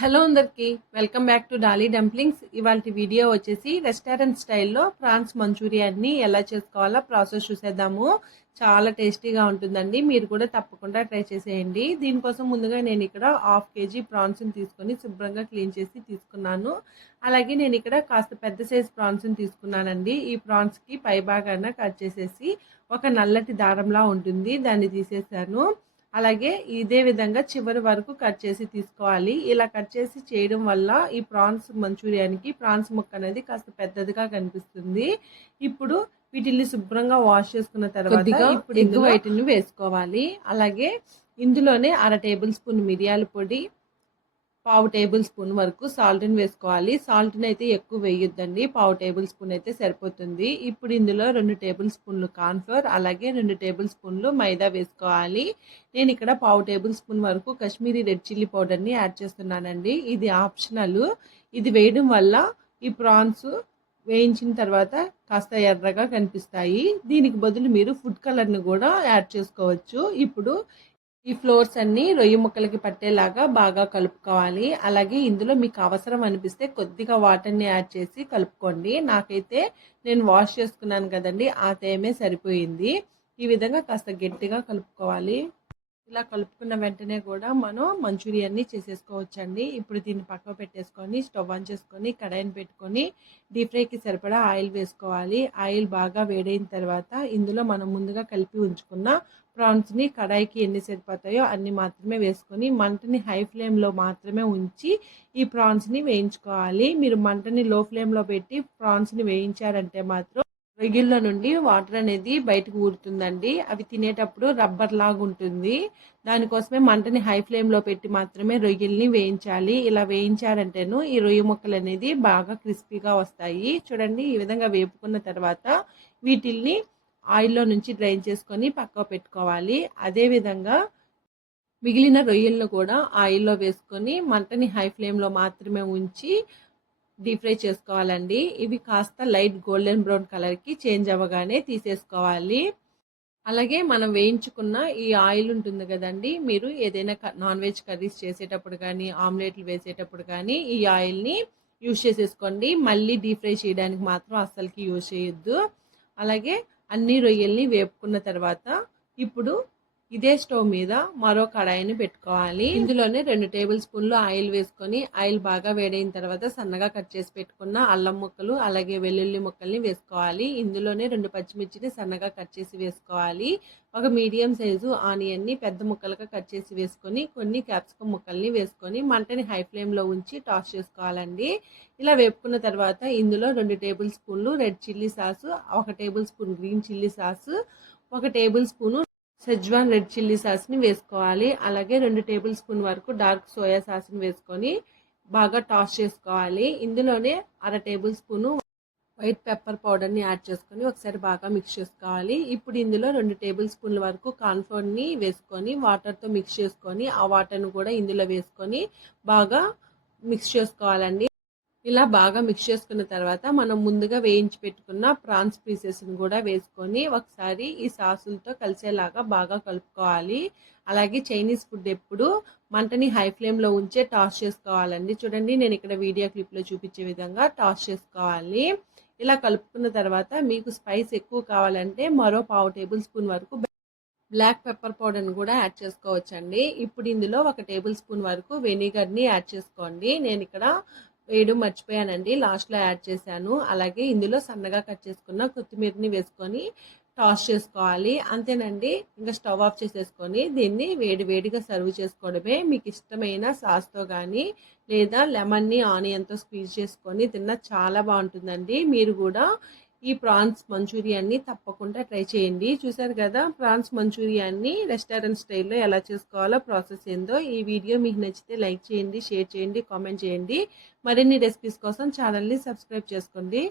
Hello అందరికి welcome back to Dolly dumplings. ఇవాళ video వచ్చేసి రెస్టారెంట్ స్టైల్లో ప్రాన్స్ మంచూరియాన్ని ఎలా చేసుకోవాలో ప్రాసెస్ చూసేద్దాము. చాలా టేస్టీగా ఉంటుందండి, మీరు కూడా తప్పకుండా ట్రై చేసేయండి. దీనికోసం ముందుగా నేను ఇక్కడ 1/2 kg ప్రాన్స్ని తీసుకొని శుభ్రంగా క్లీన్ చేసి తీసుకున్నాను. అలాగే నేను ఇక్కడ కాస్త పెద్ద సైజ్ ప్రాన్స్ని తీసుకున్నానండి. ఈ ప్రాన్స్కి పై భాగాన కట్ చేసేసి ఒక నల్లటి దారంలా ఉంటుంది, దాన్ని తీసేసాను. అలాగే ఇదే విధంగా చివరి వరకు కట్ చేసి తీసుకోవాలి. ఇలా కట్ చేసి చేయడం వల్ల ఈ ప్రాన్స్ మంచూరియానికి ప్రాన్స్ ముక్క అనేది కాస్త పెద్దదిగా కనిపిస్తుంది. ఇప్పుడు వీటిని శుభ్రంగా వాష్ చేసుకున్న తర్వాత ఇప్పుడు ఎగ్ వైట్ని వేసుకోవాలి. అలాగే ఇందులోనే 1/2 టేబుల్ స్పూన్ మిరియాల పొడి, 1/2 టేబుల్ స్పూన్ వరకు సాల్ట్ని వేసుకోవాలి. సాల్ట్ని అయితే ఎక్కువ వేయొద్దండి, 1/2 టేబుల్ స్పూన్ అయితే సరిపోతుంది. ఇప్పుడు ఇందులో 2 టేబుల్ స్పూన్లు కార్న్ఫ్లోర్, అలాగే 2 టేబుల్ స్పూన్లు మైదా వేసుకోవాలి. నేను ఇక్కడ 1/2 టేబుల్ స్పూన్ వరకు కాశ్మీరీ రెడ్ చిల్లీ పౌడర్ని యాడ్ చేస్తున్నానండి. ఇది ఆప్షనల్. ఇది వేయడం వల్ల ఈ ప్రాన్స్ వేయించిన తర్వాత కాస్త ఎర్రగా కనిపిస్తాయి. దీనికి బదులు మీరు ఫుడ్ కలర్ని కూడా యాడ్ చేసుకోవచ్చు. ఇప్పుడు ఈ ఫ్లోర్స్ అన్ని రొయ్య ముక్కలకి పట్టేలాగా బాగా కలుపుకోవాలి. అలాగే ఇందులో మీకు అవసరం అనిపిస్తే కొద్దిగా వాటర్ని యాడ్ చేసి కలుపుకోండి. నాకైతే నేను వాష్ చేసుకున్నాను కదండి, ఆ తేమే సరిపోయింది. ఈ విధంగా కాస్త గట్టిగా కలుపుకోవాలి. ఇలా కలుపుకున్న వెంటనే కూడా మనం మంచూరియాన్ని చేసేసుకోవచ్చండి. ఇప్పుడు దీన్ని పక్కన పెట్టేసుకొని స్టవ్ ఆన్ చేసుకొని కడాయిని పెట్టుకొని డీప్ ఫ్రైకి సరిపడా ఆయిల్ వేసుకోవాలి. ఆయిల్ బాగా వేడైన తర్వాత ఇందులో మనం ముందుగా కలిపి ఉంచుకున్న ప్రాన్స్ని కడాయికి ఎన్ని సరిపోతాయో అన్ని మాత్రమే వేసుకొని మంటని హై ఫ్లేమ్లో మాత్రమే ఉంచి ఈ ప్రాన్స్ని వేయించుకోవాలి. మీరు మంటని లో ఫ్లేమ్లో పెట్టి ప్రాన్స్ని వేయించారంటే మాత్రం రొయ్యల్లో నుండి వాటర్ అనేది బయటకు ఊరుతుందండి. అవి తినేటప్పుడు రబ్బర్ లాగా ఉంటుంది. దానికోసమే మంటని హై ఫ్లేమ్లో పెట్టి మాత్రమే రొయ్యల్ని వేయించాలి. ఇలా వేయించారంటేను ఈ రొయ్య ముక్కలు అనేది బాగా క్రిస్పీగా వస్తాయి. చూడండి, ఈ విధంగా వేపుకున్న తర్వాత వీటిల్ని ఆయిల్లో నుంచి డ్రైన్ చేసుకొని పక్కకు పెట్టుకోవాలి. అదేవిధంగా మిగిలిన రొయ్యలను కూడా ఆయిల్లో వేసుకొని మంటని హై ఫ్లేమ్లో మాత్రమే ఉంచి డీప్ ఫ్రై చేసుకోవాలండి. ఇవి కాస్త లైట్ గోల్డెన్ బ్రౌన్ కలర్కి చేంజ్ అవ్వగానే తీసేసుకోవాలి. అలాగే మనం వేయించుకున్న ఈ ఆయిల్ ఉంటుంది కదండి, మీరు ఏదైనా నాన్ వెజ్ కర్రీస్ చేసేటప్పుడు కానీ ఆమ్లెట్లు వేసేటప్పుడు కానీ ఈ ఆయిల్ని యూజ్ చేసేసుకోండి. మళ్ళీ డీప్ ఫ్రై చేయడానికి మాత్రం అస్సలకి యూజ్ చేయొద్దు. అలాగే అన్ని రొయ్యల్ని వేపుకున్న తర్వాత ఇప్పుడు ఇదే స్టవ్ మీద మరో కడాయిని పెట్టుకోవాలి. ఇందులోనే 2 టేబుల్ స్పూన్లు ఆయిల్ వేసుకొని ఆయిల్ బాగా వేడైన తర్వాత సన్నగా కట్ చేసి పెట్టుకున్న అల్లం ముక్కలు అలాగే వెల్లుల్లి ముక్కల్ని వేసుకోవాలి. ఇందులోనే 2 పచ్చిమిర్చిని సన్నగా కట్ చేసి వేసుకోవాలి. ఒక మీడియం సైజు ఆనియన్ని పెద్ద ముక్కలుగా కట్ చేసి వేసుకొని కొన్ని క్యాప్సికమ్ ముక్కల్ని వేసుకొని మంటని హై ఫ్లేమ్లో ఉంచి టాస్ చేసుకోవాలండి. ఇలా వేపుకున్న తర్వాత ఇందులో 2 టేబుల్ స్పూన్లు red chilli sauce, 1 table spoon green chilli sauce, 1 table spoon Schezwan red chilli సాస్ని వేసుకోవాలి. అలాగే 2 టేబుల్ స్పూన్ వరకు డార్క్ సోయా సాస్ని వేసుకొని బాగా టాస్ చేసుకోవాలి. ఇందులోనే 1/2 టేబుల్ స్పూను వైట్ పెప్పర్ పౌడర్ని యాడ్ చేసుకొని ఒకసారి బాగా మిక్స్ చేసుకోవాలి. ఇప్పుడు ఇందులో 2 టేబుల్ స్పూన్ల వరకు కార్న్ఫ్లోర్ని వేసుకొని వాటర్తో మిక్స్ చేసుకొని ఆ వాటర్ను కూడా ఇందులో వేసుకొని బాగా మిక్స్ చేసుకోవాలండి. ఇలా బాగా మిక్స్ చేసుకున్న తర్వాత మనం ముందుగా వేయించి పెట్టుకున్న ప్రాన్స్ పీసెస్ని కూడా వేసుకొని ఒకసారి ఈ సాసులతో కలిసేలాగా బాగా కలుపుకోవాలి. అలాగే చైనీస్ ఫుడ్ ఎప్పుడు మంటని హై ఫ్లేమ్లో ఉంచే టాస్ చేసుకోవాలండి. చూడండి, నేను ఇక్కడ వీడియో క్లిప్లో చూపించే విధంగా టాస్ చేసుకోవాలి. ఇలా కలుపుకున్న తర్వాత మీకు స్పైస్ ఎక్కువ కావాలంటే మరో 1/2 టేబుల్ స్పూన్ వరకు బ్లాక్ పెప్పర్ పౌడర్ని కూడా యాడ్ చేసుకోవచ్చండి. ఇప్పుడు ఇందులో 1 టేబుల్ స్పూన్ వరకు వెనిగర్ని యాడ్ చేసుకోండి. నేను ఇక్కడ వేయడం మర్చిపోయానండి, లాస్ట్లో యాడ్ చేశాను. అలాగే ఇందులో సన్నగా కట్ చేసుకున్న కొత్తిమీరని వేసుకొని టాస్ చేసుకోవాలి. అంతేనండి, ఇంకా స్టవ్ ఆఫ్ చేసేసుకొని దీన్ని వేడిగా సర్వ్ చేసుకోవడమే. మీకు ఇష్టమైన సాస్తో కానీ లేదా లెమన్ని ఆనియన్తో స్క్వీజ్ చేసుకొని తిన్నా చాలా బాగుంటుందండి. మీరు కూడా ఈ ప్రాన్స్ మంచూరియాన్ని తప్పకుండా ట్రై చేయండి. చూసారు కదా, ప్రాన్స్ మంచూరియాన్ని రెస్టారెంట్ స్టైల్లో ఎలా చేసుకోవాలో ప్రాసెస్ ఏందో. ఈ వీడియో మీకు నచ్చితే లైక్ చేయండి, షేర్ చేయండి, కామెంట్ చేయండి. మరిన్ని రెసిపీస్ కోసం ఛానల్ని సబ్స్క్రైబ్ చేసుకోండి.